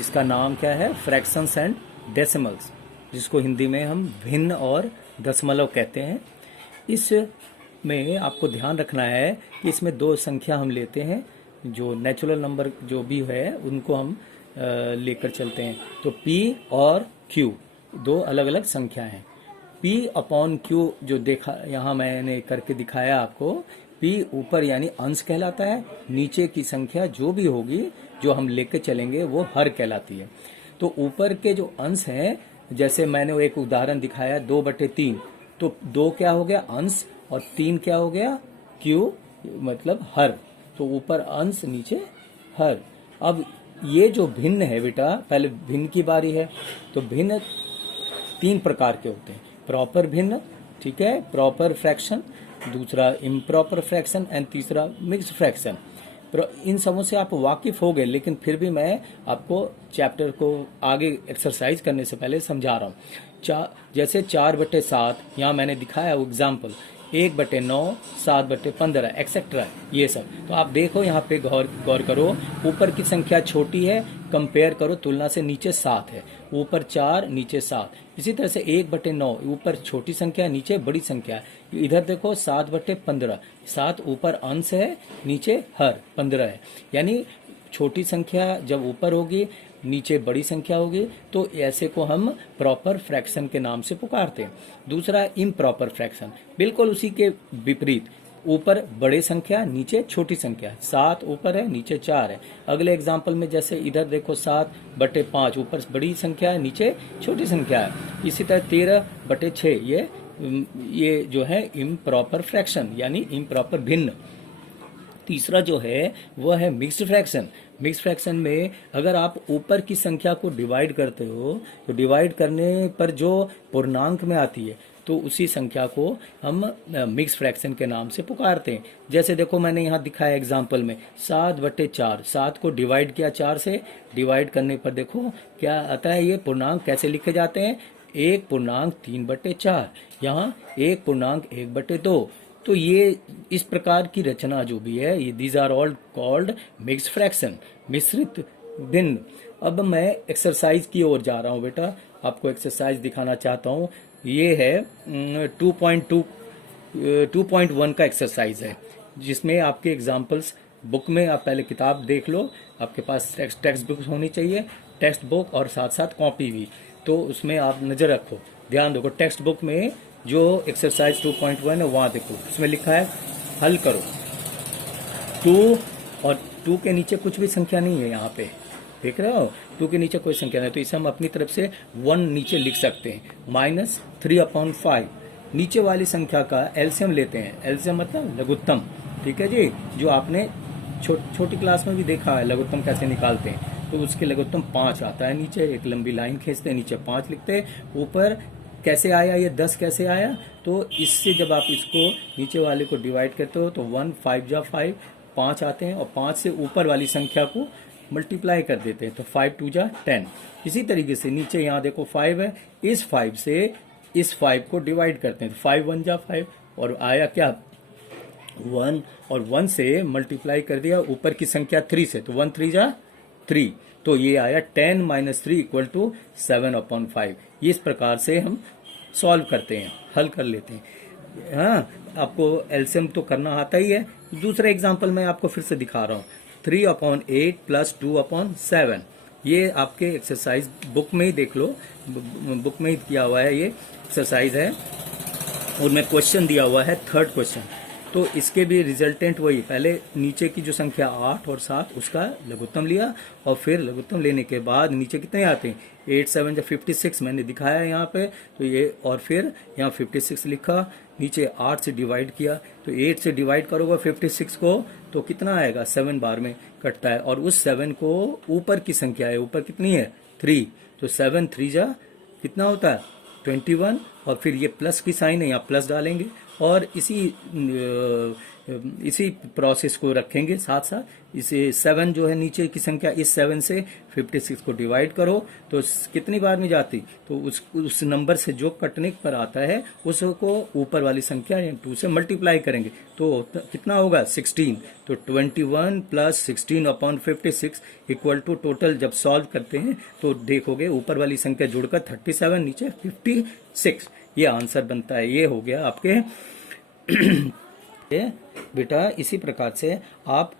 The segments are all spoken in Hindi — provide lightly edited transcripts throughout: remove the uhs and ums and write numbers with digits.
जिसका नाम क्या है, फ्रैक्शंस एंड डेसिमल्स, जिसको हिंदी में हम भिन्न और दशमलव कहते हैं। इस में आपको ध्यान रखना है कि इसमें दो संख्या हम लेते हैं, जो नेचुरल नंबर जो भी है उनको हम लेकर चलते हैं। तो P और Q दो अलग अलग संख्या हैं। P अपॉन Q जो देखा यहाँ मैंने करके दिखाया आपको, P ऊपर यानी अंश कहलाता है, नीचे की संख्या जो भी होगी जो हम लेकर चलेंगे वो हर कहलाती है। तो ऊपर के जो अंश हैं, जैसे मैंने एक उदाहरण दिखाया 2/3, तो 2 क्या हो गया अंश और 3 क्या हो गया Q मतलब हर। तो ऊपर अंश नीचे हर। अब ये जो भिन्न है बेटा, पहले भिन्न की बारी है। तो भिन्न 3 प्रकार के होते हैं, प्रॉपर भिन्न, ठीक है, प्रॉपर फ्रैक्शन, दूसरा इम्प्रॉपर फ्रैक्शन एंड तीसरा मिक्स्ड फ्रैक्शन। इन सबों से आप वाकिफ हो गए, लेकिन फिर भी मैं आपको चैप्टर को आगे एक्सरसाइज करने से पहले समझा रहा हूँ। जैसे 4/7 यहाँ मैंने दिखाया वो एग्जाम्पल, 1/9, 7/15 एक्सेट्रा, ये सब। तो आप देखो यहाँ पे गौर करो, ऊपर की संख्या छोटी है, कंपेयर करो तुलना से, नीचे 7 है, ऊपर 4 नीचे 7। इसी तरह से 1/9 ऊपर छोटी संख्या है, नीचे बड़ी संख्या है। इधर देखो 7/15, 7 ऊपर अंश है, नीचे हर 15 है। यानी छोटी संख्या जब ऊपर होगी नीचे बड़ी संख्या होगी, तो ऐसे को हम प्रॉपर फ्रैक्शन के नाम से पुकारते हैं। दूसरा इम्प्रॉपर फ्रैक्शन, बिल्कुल उसी के विपरीत, ऊपर बड़े संख्या नीचे छोटी संख्या, 7 ऊपर है नीचे 4 है। अगले एग्जाम्पल में जैसे इधर देखो 7/5, ऊपर बड़ी संख्या है नीचे छोटी संख्या है। इसी तरह 13/6, ये जो है इम्प्रॉपर फ्रैक्शन यानी इम्प्रॉपर भिन्न। तीसरा जो है वह है मिक्स्ड फ्रैक्शन। मिक्स्ड फ्रैक्शन में अगर आप ऊपर की संख्या को डिवाइड करते हो, तो डिवाइड करने पर जो पूर्णांक में आती है तो उसी संख्या को हम मिक्स फ्रैक्शन के नाम से पुकारते हैं। जैसे देखो मैंने यहाँ दिखाया एग्जाम्पल में 7/4, 7 को डिवाइड किया 4 से, डिवाइड करने पर देखो क्या आता है, ये पूर्णांक कैसे लिखे जाते हैं, 1.3/4, यहाँ 1.1/2। तो ये इस प्रकार की रचना जो भी है, ये these are all called mixed fraction, मिश्रित भिन्न। अब मैं एक्सरसाइज की ओर जा रहा हूँ बेटा, आपको एक्सरसाइज दिखाना चाहता हूँ। ये है 2.1 का एक्सरसाइज है, जिसमें आपके एग्जाम्पल्स बुक में, आप पहले किताब देख लो, आपके पास टेक्स्ट बुक होनी चाहिए, टेक्स्ट बुक और साथ साथ कॉपी भी। तो उसमें आप नज़र रखो, ध्यान रखो। टेक्स्ट बुक में जो एक्सरसाइज 2.1 है वहाँ देखो, उसमें लिखा है हल करो। 2 और 2 के नीचे कुछ भी संख्या नहीं है, यहाँ पे देख रहे हो, 2 के नीचे कोई संख्या नहीं, तो इसे हम अपनी तरफ से 1 नीचे लिख सकते हैं। -3/5, नीचे वाली संख्या का एलसीएम लेते हैं, एलसीएम मतलब लघुत्तम, ठीक है जी, जो आपने छोटी क्लास में भी देखा है लघुत्तम कैसे निकालते हैं। तो उसके लघुत्तम 5 आता है, नीचे एक लंबी लाइन खींचते हैं, नीचे 5 लिखते हैं, ऊपर कैसे आया ये 10 कैसे आया, तो इससे जब आप इसको नीचे वाले को डिवाइड करते हो तो 1 5 जा 5, 5 आते हैं, और 5 से ऊपर वाली संख्या को मल्टीप्लाई कर देते हैं, तो 5 2 जा 10। इसी तरीके से नीचे यहाँ देखो 5 है, इस 5 से इस 5 को डिवाइड करते हैं, तो 5 1 जा 5, और आया क्या 1, और 1 से मल्टीप्लाई कर दिया ऊपर की संख्या 3 से, तो 1 3 जा 3, तो ये आया 10 - 3 = 7/5। इस प्रकार से हम सॉल्व करते हैं, हल कर लेते हैं। हाँ, आपको एलसीएम तो करना आता ही है। दूसरा एग्जांपल मैं आपको फिर से दिखा रहा हूँ, 3/8 + 2/7। ये आपके एक्सरसाइज बुक में ही देख लो, बुक में ही किया हुआ है, ये एक्सरसाइज है, और मैं क्वेश्चन दिया हुआ है 3rd क्वेश्चन। तो इसके भी रिजल्टेंट वही, पहले नीचे की जो संख्या 8 और 7 उसका लघुत्तम लिया, और फिर लघुत्तम लेने के बाद नीचे कितने आते हैं, 8 7 जा 56 मैंने दिखाया यहाँ पे, तो ये, और फिर यहाँ 56 लिखा, नीचे 8 से डिवाइड किया, तो 8 से डिवाइड करोगे 56 को तो कितना आएगा, 7 बार में कटता है, और उस 7 को ऊपर की संख्या है, ऊपर कितनी है 3, तो 7 3 जा कितना होता है 21, और फिर ये प्लस की साइन है, यहाँ प्लस डालेंगे, और इसी इसी प्रोसेस को रखेंगे साथ साथ। इसे 7 जो है नीचे की संख्या, इस 7 से 56 को डिवाइड करो तो कितनी बार में जाती, तो उस नंबर से जो कटने पर आता है उसको ऊपर वाली संख्या 2 से मल्टीप्लाई करेंगे तो कितना होगा 16। तो 21 plus 16 upon 56 equal to total जब सॉल्व करते हैं तो देखोगे ऊपर वाली संख्या जुड़कर 37, नीचे 56, ये आंसर बनता है। ये हो गया आपके बेटा इसी प्रकार से आप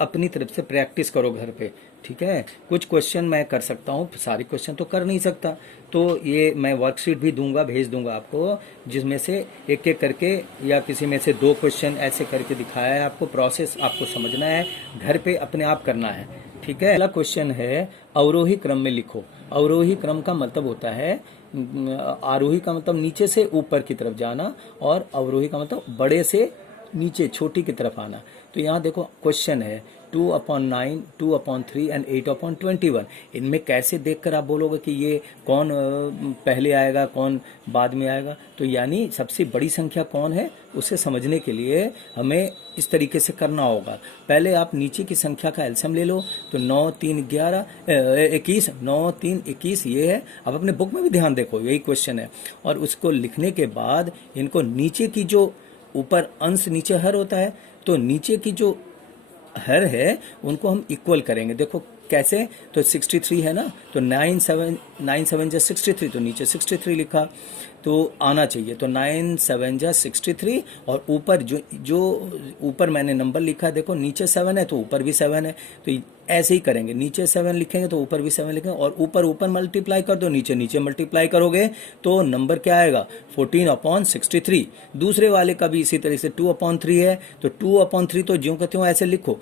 अपनी तरफ से प्रैक्टिस करो घर पे, ठीक है। कुछ क्वेश्चन मैं कर सकता हूँ, सारे क्वेश्चन तो कर नहीं सकता, तो ये मैं वर्कशीट भी दूंगा, भेज दूंगा आपको, जिसमें से एक एक करके या किसी में से 2 क्वेश्चन ऐसे करके दिखाया है आपको। प्रोसेस आपको समझना है, घर पे अपने आप करना है, ठीक है। पहला क्वेश्चन है अवरोही क्रम में लिखो। अवरोही क्रम का मतलब होता है, आरोही का मतलब नीचे से ऊपर की तरफ जाना और अवरोही का मतलब बड़े से नीचे छोटी की तरफ आना। तो यहाँ देखो क्वेश्चन है 2/9, 2/3 एंड 8/21। इनमें कैसे देखकर आप बोलोगे कि ये कौन पहले आएगा कौन बाद में आएगा। तो यानी सबसे बड़ी संख्या कौन है उसे समझने के लिए हमें इस तरीके से करना होगा। पहले आप नीचे की संख्या का एलसीएम ले लो, तो 9 3 11 21, 9 3 21 ये है। अब अपने बुक में भी ध्यान देखो, यही क्वेश्चन है। और उसको लिखने के बाद इनको नीचे की जो ऊपर अंश नीचे हर होता है, तो नीचे की जो हर है उनको हम इक्वल करेंगे। देखो कैसे, तो 63 है ना, तो 9 7 जा 63, तो नीचे 63 लिखा तो आना चाहिए। तो 9 7 जा 63 और ऊपर जो ऊपर मैंने नंबर लिखा है, देखो नीचे 7 है तो ऊपर भी 7 है। तो ऐसे ही करेंगे, नीचे 7 लिखेंगे तो ऊपर भी 7 लिखेंगे और ऊपर मल्टीप्लाई कर दो, नीचे मल्टीप्लाई करोगे तो नंबर क्या आएगा 14/63। दूसरे वाले का भी इसी तरह से 2/3 है, तो 2/3 तो ज्यों कहते हो ऐसे लिखो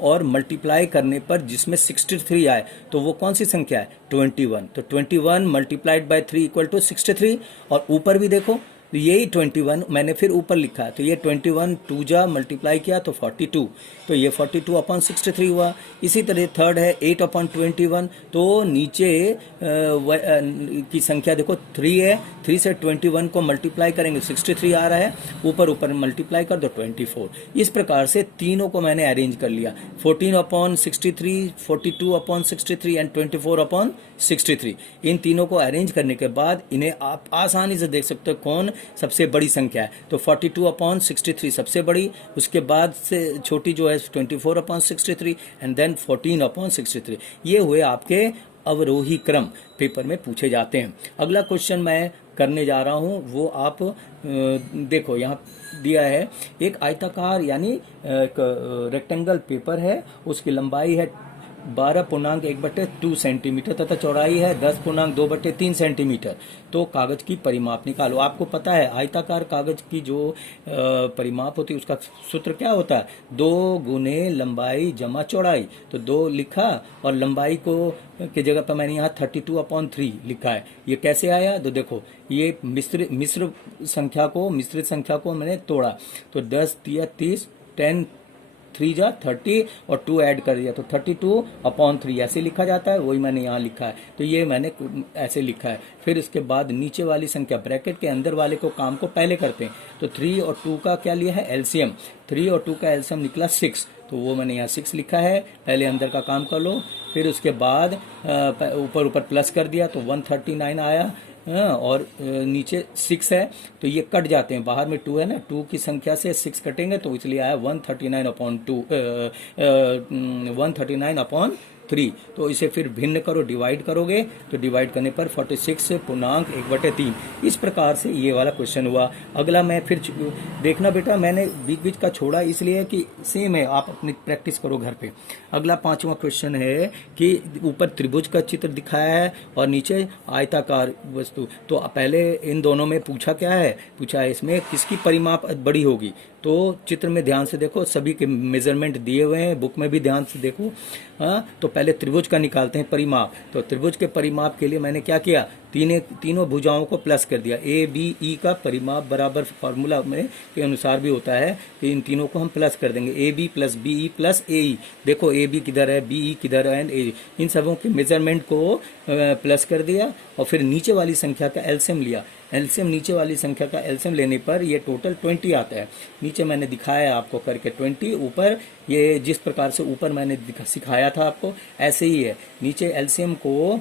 और मल्टीप्लाई करने पर जिसमें 63 आए तो वो कौन सी संख्या है 21। तो 21 मल्टीप्लाइड बाय 3 इक्वल टू 63। और ऊपर भी देखो तो यही 21 मैंने फिर ऊपर लिखा है, तो ये 21 2 जा मल्टीप्लाई किया तो 42, तो ये 42/63 हुआ। इसी तरह थर्ड है 8/21, तो नीचे की संख्या देखो 3 है, 3 से 21 को मल्टीप्लाई करेंगे 63 आ रहा है, ऊपर मल्टीप्लाई कर दो 24। इस प्रकार से तीनों को मैंने अरेंज कर लिया, 14/63, 42/63 एंड 24/63। इन तीनों को अरेंज करने के बाद इन्हें आप आसानी से देख सकते हो कौन सबसे बड़ी संख्या है। तो 42/63 सबसे बड़ी, उसके बाद से छोटी जो है 24/63 एंड देन 14/63। ये हुए आपके अवरोही क्रम, पेपर में पूछे जाते हैं। अगला क्वेश्चन मैं करने जा रहा हूं, वो आप देखो यहाँ दिया है एक आयताकार यानी रेक्टेंगल पेपर है, उसकी लंबाई है 12.1/2 सेंटीमीटर तथा चौड़ाई है 10.2/3 सेंटीमीटर। तो कागज की परिमाप निकालो। आपको पता है आयताकार कागज की जो परिमाप होती है उसका सूत्र क्या होता है, 2 गुने लंबाई जमा चौड़ाई। तो 2 लिखा और लंबाई को की जगह पर मैंने यहाँ 32/3 लिखा है। ये कैसे आया, तो देखो ये मिश्रित संख्या को मैंने तोड़ा, तो 10 3 30, 10 3 जा 30 और 2 ऐड कर दिया तो 32/3 ऐसे लिखा जाता है, वही मैंने यहाँ लिखा है। तो ये मैंने ऐसे लिखा है। फिर इसके बाद नीचे वाली संख्या ब्रैकेट के अंदर वाले को काम को पहले करते हैं। तो 3 और 2 का क्या लिया है एलसीएम, 3 और 2 का एलसीएम निकला 6, तो वो मैंने यहाँ 6 लिखा है। पहले अंदर का काम कर लो, फिर उसके बाद ऊपर प्लस कर दिया तो 139 आया। और नीचे 6 है तो ये कट जाते हैं, बाहर में 2 है ना, 2 की संख्या से 6 कटेंगे तो इसलिए आया 139/3। तो इसे फिर भिन्न करो, डिवाइड करोगे तो डिवाइड करने पर 46.1/3। इस प्रकार से ये वाला क्वेश्चन हुआ। अगला मैं फिर देखना बेटा, मैंने बीच का छोड़ा इसलिए कि सेम है, आप अपनी प्रैक्टिस करो घर पे। अगला 5वां क्वेश्चन है कि ऊपर त्रिभुज का चित्र दिखाया है और नीचे आयताकार वस्तु। तो पहले इन दोनों में पूछा क्या है, पूछा है इसमें किसकी परिमाप बड़ी होगी। तो चित्र में ध्यान से देखो, सभी के मेजरमेंट दिए हुए हैं, बुक में भी ध्यान से देखो। तो पहले त्रिभुज का निकालते हैं परिमाप। तो त्रिभुज के परिमाप के लिए मैंने क्या किया, तीनों भुजाओं को प्लस कर दिया। ए बी ई का परिमाप बराबर फॉर्मूला में के अनुसार भी होता है कि इन तीनों को हम प्लस कर देंगे। A b plus b e plus a e. देखो ए बी किधर है, बी ई किधर है, ए, इन सबों के मेजरमेंट को प्लस कर दिया और फिर नीचे वाली संख्या का एलसीएम लिया। एलसीएम नीचे वाली संख्या का एलसीएम लेने पर ये टोटल 20 आता है। नीचे मैंने दिखाया आपको करके 20, ऊपर ये जिस प्रकार से ऊपर मैंने सिखाया था आपको ऐसे ही है। नीचे एलसीएम को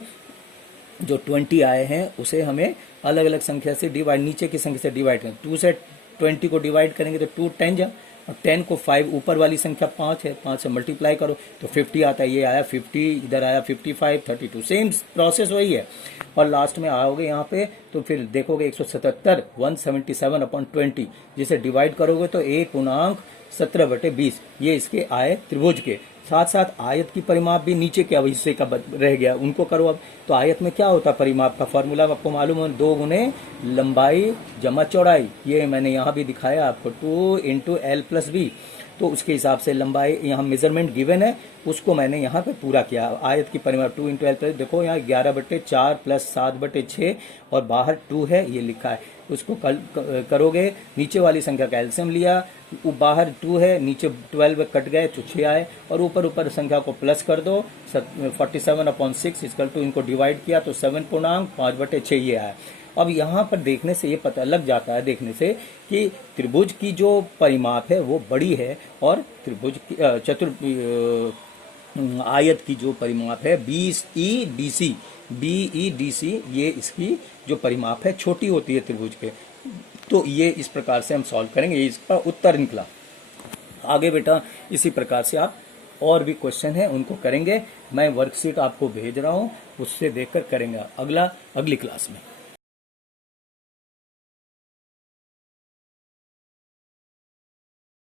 जो 20 आए हैं उसे हमें अलग अलग संख्या से डिवाइड, नीचे की संख्या से डिवाइड करें। 2 से 20 को डिवाइड करेंगे तो 2 10 जा, और 10 को 5, ऊपर वाली संख्या 5 है, 5 से मल्टीप्लाई करो तो 50 आता है। ये आया 50, इधर आया 55, 32, सेम प्रोसेस वही है। और लास्ट में आओगे यहाँ पे तो फिर देखोगे 177 177/20, जिसे डिवाइड करोगे तो 1/17/20 ये इसके आए त्रिभुज के। साथ साथ आयत की परिमाप भी नीचे के हिस्से का रह गया, उनको करो अब। तो आयत में क्या होता है परिमाप का फॉर्मूला आपको मालूम है, 2 गुने लंबाई जमा चौड़ाई। ये मैंने यहाँ भी दिखाया आपको, 2 × L+B। तो उसके हिसाब से लंबाई यहाँ मेजरमेंट गिवन है, उसको मैंने यहाँ पे पूरा किया। आयत की परिमाप 2 × L+, देखो यहाँ 11/4 + 7/6 और बाहर 2 है ये लिखा है। उसको कल करोगे, नीचे वाली संख्या का एलसीएम लिया, बाहर 2 है, नीचे 12 कट गए तो 6 आए, और ऊपर संख्या को प्लस कर दो। 47/6 इनको डिवाइड किया तो 7.5/6 ये आया। अब यहाँ पर देखने से ये पता लग जाता है, देखने से कि त्रिभुज की जो परिमाप है वो बड़ी है, और त्रिभुज की आयत की जो परिमाप है BEDC ये इसकी जो परिमाप है छोटी होती है त्रिभुज के। तो ये इस प्रकार से हम सॉल्व करेंगे, ये इसका उत्तर निकला। आगे बेटा इसी प्रकार से आप और भी क्वेश्चन है उनको करेंगे। मैं वर्कशीट आपको भेज रहा हूँ, उससे देखकर करेंगे अगली क्लास में।